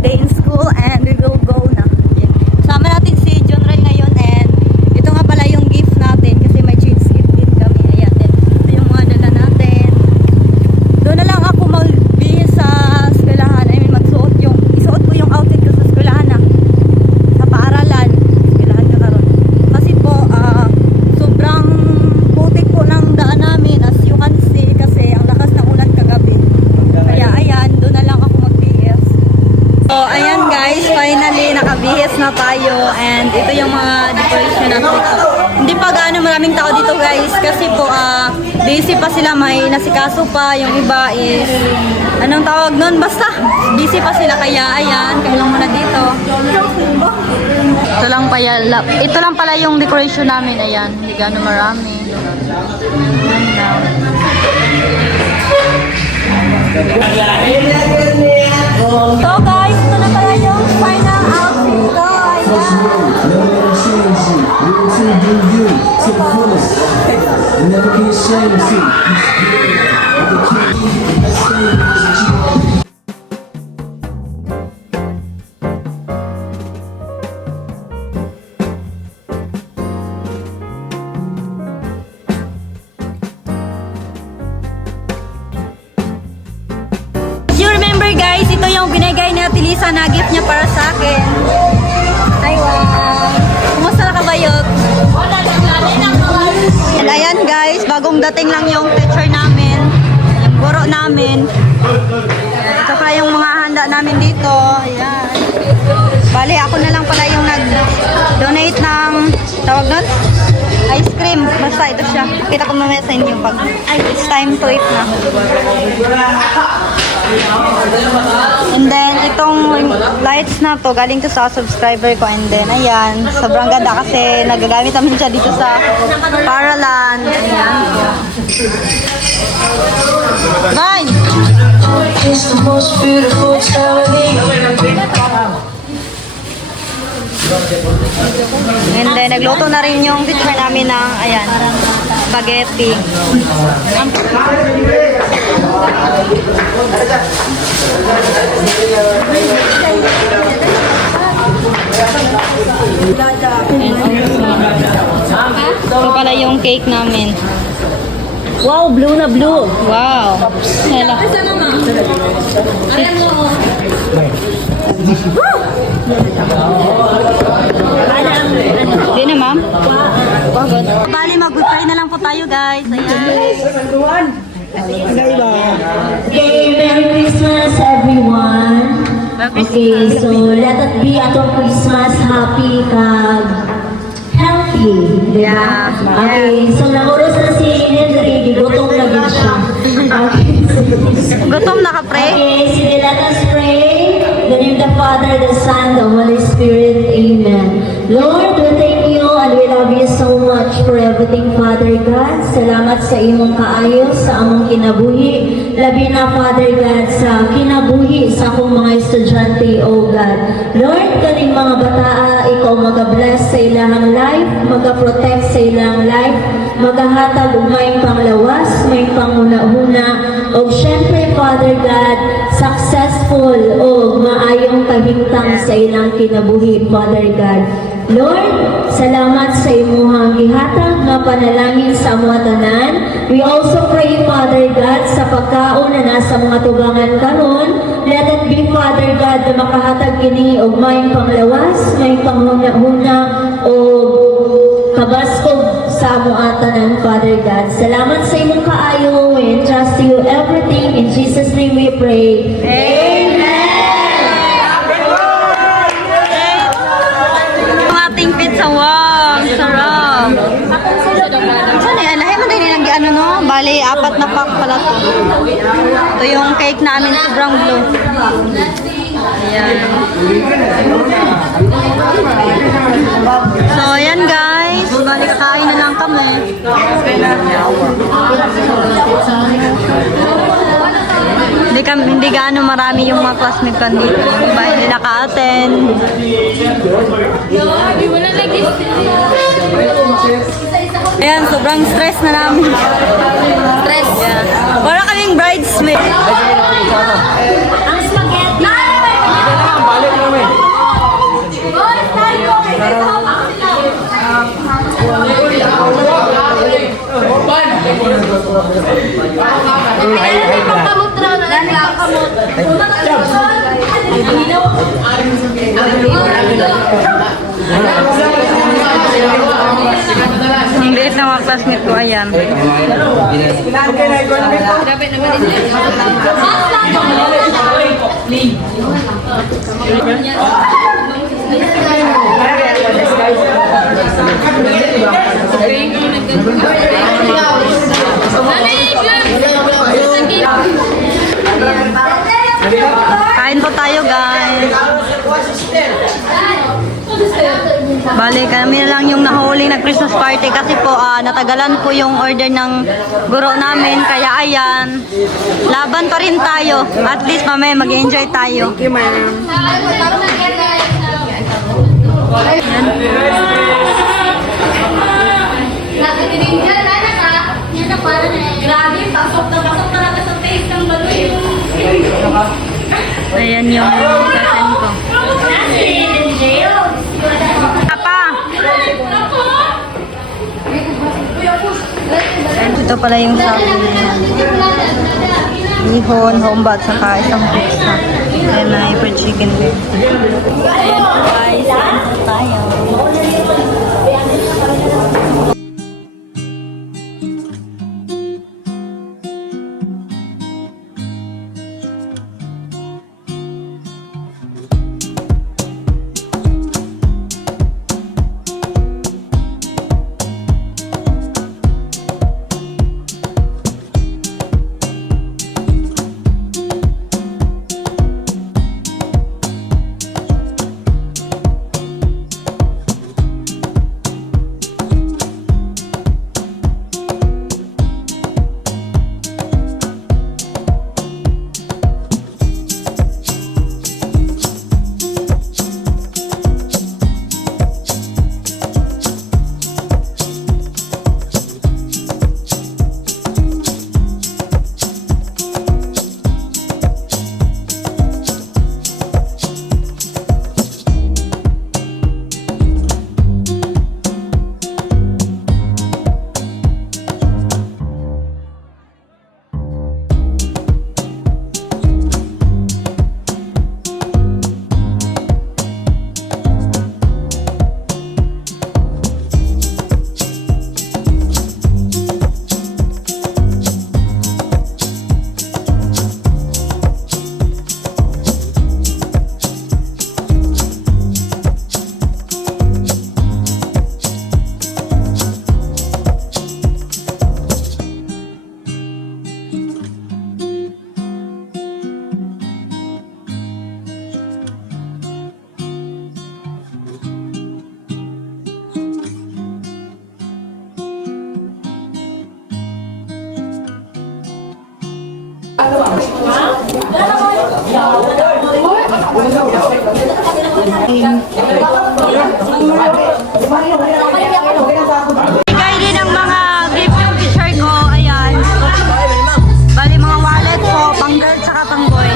day in school and we will go na. Yan. Sama natin si John Ray ngayon and ito nga pala yung gift natin kasi may change gift din kami. Ayan, then ito yung mga dala natin. Doon na lang ako magbihis sa eskwelahan. I mean, isuot ko yung outfit ko sa eskwelahan na. Sa paaralan. Eskwelahan ko karon. Kasi po, sobrang putik po ng daan namin as you can see kasi ang lakas ng ulan kagabi. Kaya ayan, doon na lang ako magbihis. So ayan guys, finally nakabihis na tayo and ito yung mga decoration natin dito. Hindi pa gaano maraming tao dito guys kasi po busy pa sila, may nasikaso pa, yung iba is anong tawag nun, basta busy pa sila kaya ayan, kami lang muna dito. Ito lang pala yung decoration namin, ayan, hindi gaano marami. So guys, ito na pala yung final outfit ko. Never be ashamed to see. You remember guys, ito yung binigay ni Ate Lisa na gift niya para sa akin. Ay wow! Kumusta na kabayot? And ayan guys, bagong dating lang yung teacher namin, yung guro namin. Ito pala yung mga handa namin dito. Ayan. Bali, ako na lang pala yung nag-donate ng, tawag nun? Ice cream. Basta ito siya. Kita ko mamaya sa inyo pag it's time to eat na. And then, itong lights na to, galing to sa subscriber ko. And then, ayan, sobrang ganda kasi nagagamit namin siya dito sa Paralan. Ayan. Bye! It's the most beautiful time of the year. And then, nagluto na rin yung teacher namin ng, ayan, spaghetti. Ito pala yung cake namin. Wow, blue na blue. Wow. Hello. Hindi na, ma'am? Pagod. Bali, mag-goodbye na lang po tayo, guys. Ayan. Okay, Merry Christmas, everyone. Okay, so let it be atong Christmas happy kag healthy. Yeah. Okay, so naguros na si Henry, gutom na din siya. Okay. Gutom na ka, pre? Okay, sige, let us pray. In the name of the Father, the Son, the Holy Spirit. Amen. Lord, we thank you and we love you so much for everything, Father God. Salamat sa imong kaayo, sa among kinabuhi. Labi na, Father God, sa kinabuhi sa akong mga estudyante, O God. Lord, kaning mga bataa, ikaw mag-bless sa ilang life, mag-protect sa ilang life, maghahatag og may panglawas, may panghuna-huna, o syempre, Father God, successful o maayong kahimtang sa ilang kinabuhi, Father God. Lord, salamat sa imuhang gihatag nga panalangin sa mga tanan. We also pray, Father God, sa pagkaon na nasa mga tubangan karon. Let it be, Father God, na makahatag kini og may panglawas, may panghuna-huna o kabaskog sa mga tanan, Father God. Salamat sa imong kaayo. We entrust to you everything. In Jesus' name we pray. Amen! Ating pizza, wow, sarap. Saan eh, lahi man din nilang ano no, bali 4 na pack pala to. Ito yung cake namin, sobrang blue. Ayan. So ayan guys, bali kain na lang kami. Hindi gaano marami yung mga classmates ko dito. Yung iba hindi naka-attend. Ayan, sobrang stress na namin. Stress. Yeah. Wala kaming bridesmaid. Ang spaghetti! Ang liit na mga classmate ko, ayan. Kain po tayo, guys. Bale, kami na lang yung nahuling nag-Christmas party kasi po natagalan po yung order ng guro namin. Kaya ayan, laban pa rin tayo. At least mamaya mag-enjoy tayo. Thank you, ma'am. Ayan yung cousin ko. Apa? Ito pala yung sabi niya. Ihon, hombat, saka isang pizza. Ayan na, fried chicken din. Ayan po guys, kain po tayo. Bigay din ng mga gift yung teacher ko. Ayan. Bali mga wallet po, pang girl tsaka pang boy.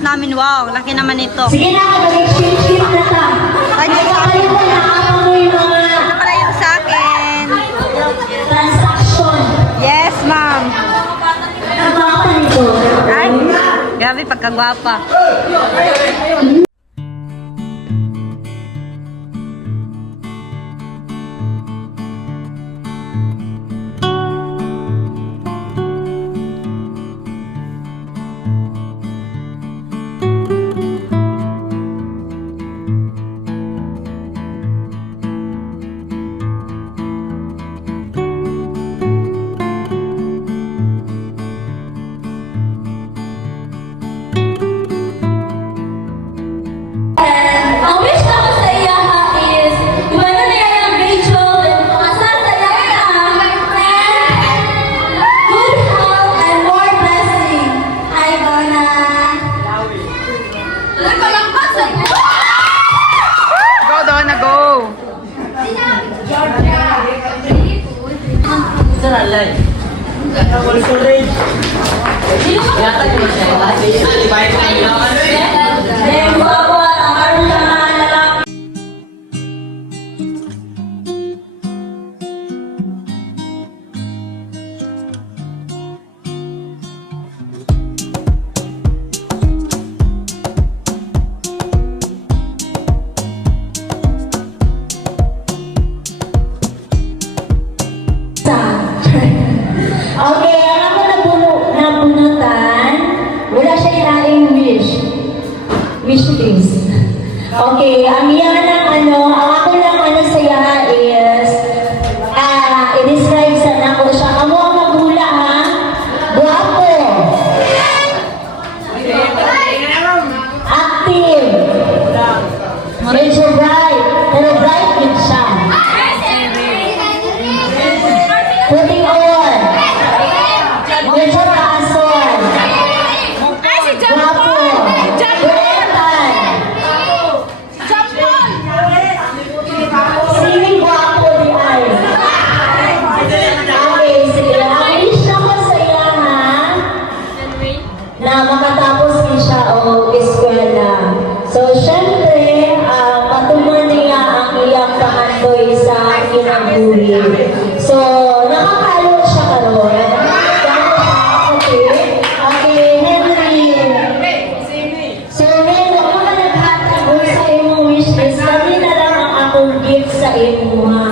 Namin, wow, laki naman ito. Sige na, mag-exchange na ta. Ano pala yung sa akin? Transaction. Yes, ma'am. Trabaho nito. Ay, grabe pagkagwapa. Then, guwapo at ang karoon ng mga lalaki. Okay, ang ako nabunutan, wala siya inaing wish. Wish list. Okay, ang yan ang ang ako lang saya is, i-describe sa nako siya. Amo ang magula ha? Guwapo. Active. Medyo bright. Pero bright din siya. Putting on. Medyo kaason. Guwapo. Kuretan. Sining guwapo di ay. Okay, sige. Ang wish ako sa iya ha, na makatapos din siya o eskwela. So, syempre, patuman niya ang iyang pangandoy sa kinabuhi. So, nakakalo siya karon. Okay, Henry. So, Henry, ako ka naghatag sa imong wish list. Kami na lang ang akong gift sa imo ha.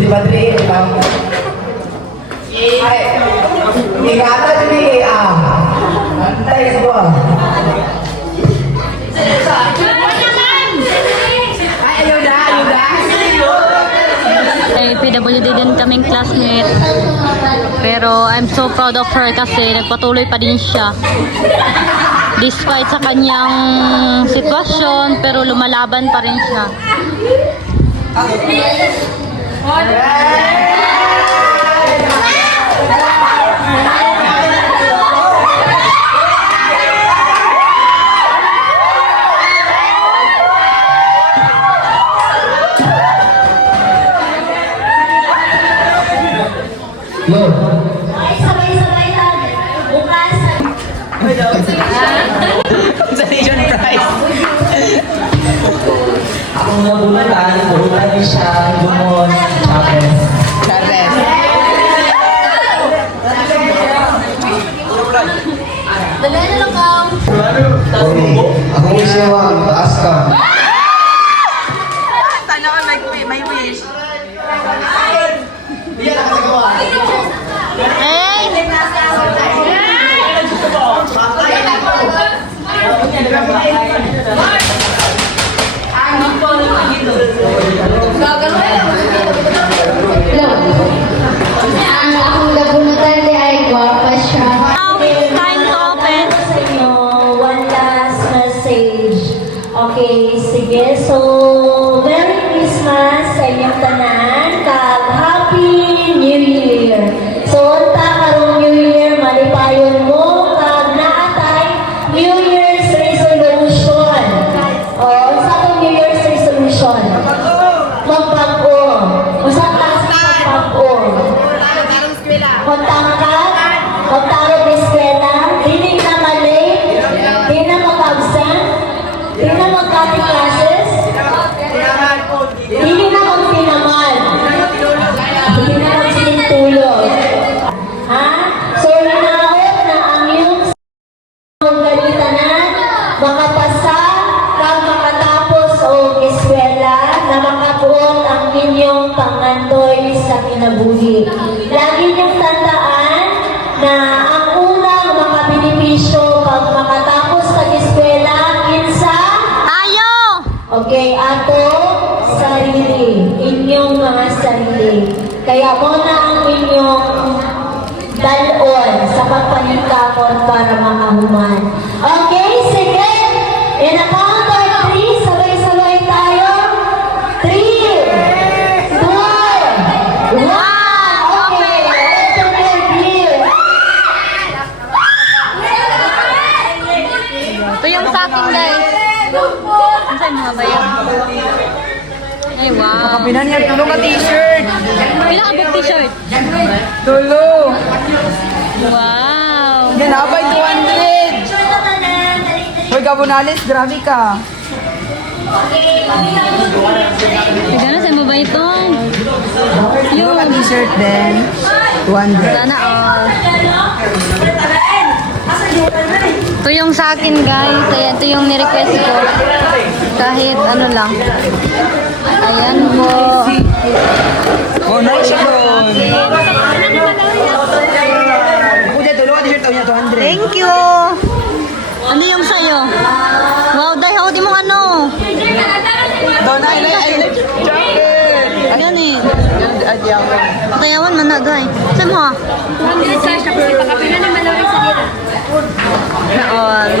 Di ba, Dre? Ay, hindi ka ata, Dre. Antay ko. Ay, ayuda. Ay, PWD din kaming classmate. Pero I'm so proud of her kasi nagpatuloy pa din siya. Despite sa kanyang sitwasyon, pero lumalaban pa rin siya. Yo. Ay, sabay-sabay lang. Bukas. Sa Legion Prize. Akong nabulatan, burutan niya siya, Dumon, Chavez. Charles. Akong siya ang taas ka. Sana ka may wish. Ang akong nabunutan di ay guwapa siya. Now it's time to open. Sa inyo, one last message. Okay, sige. So, Merry Christmas sa inyong tanan. Kag Happy New Year. So, unta karong New Year, malipayon mo. Kag naatay New Year's resolution. O, sa itong New Year's resolution? Magbago. Usang klase magbago. Kontangkat, magtarong eskwela, hindi na mali, hindi na mag-absent, hindi na mag-cutting classes, hindi na mag-pinaman, hindi na mag-sinintulog. Ha? So, hinaot na ang iyong galitanan, makapasa, kang makatapos o eskwela, na makabuot ang inyong pangandoy sa kinabuhi. Lagi niyong tandaan na ang unang makabenepisyo pag makatapos sa eskwela, kinsa? Tayo! Okay, ato, sarili. Inyong mga sarili. Kaya mo na ang inyong dalon sa pagpanikakon pa Ito yung sa akin, guys. Saan mga ba yan? Ay, wow. Kapinan niya, tulong ka t-shirt. Pila ka book t-shirt? Tulong. Wow. Yan, abay 200. Hoy, Gabonalis, grabe ka. Tignan na, saan mo ba ito? Tulong ka t-shirt din. 200. Sana all. Ito yung sa akin, guys. Ayan, ito yung ni-request ko. Kahit ano lang. Ayan po. Oh, nice yun. Kuya, tulong ka t-shirt. Niya 200. Thank you! Ano yung sa'yo? Wow, dahil di mo ano. Doon, I like chocolate. Yan eh. Adyaw. Tayawan man na, guys. Saan mo? Na all.